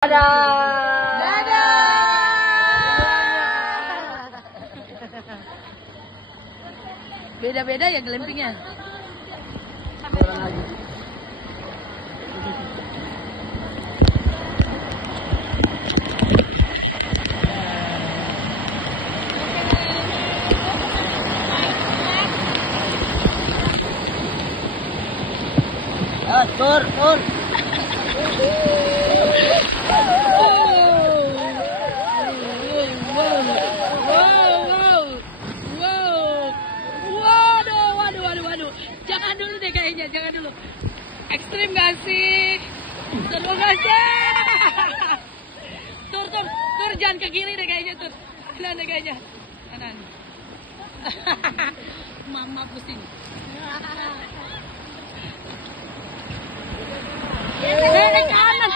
Dadah. Dadah. Beda-beda ya glampingnya. Tur. Waduh. Jangan dulu deh kayaknya, jangan dulu. Ekstrim gak sih? Seru gak sih? Tur, jangan ke kiri deh kayaknya, Tur. Kanan deh kayaknya. Kanan. Mama pusing. Kanan. Kanan.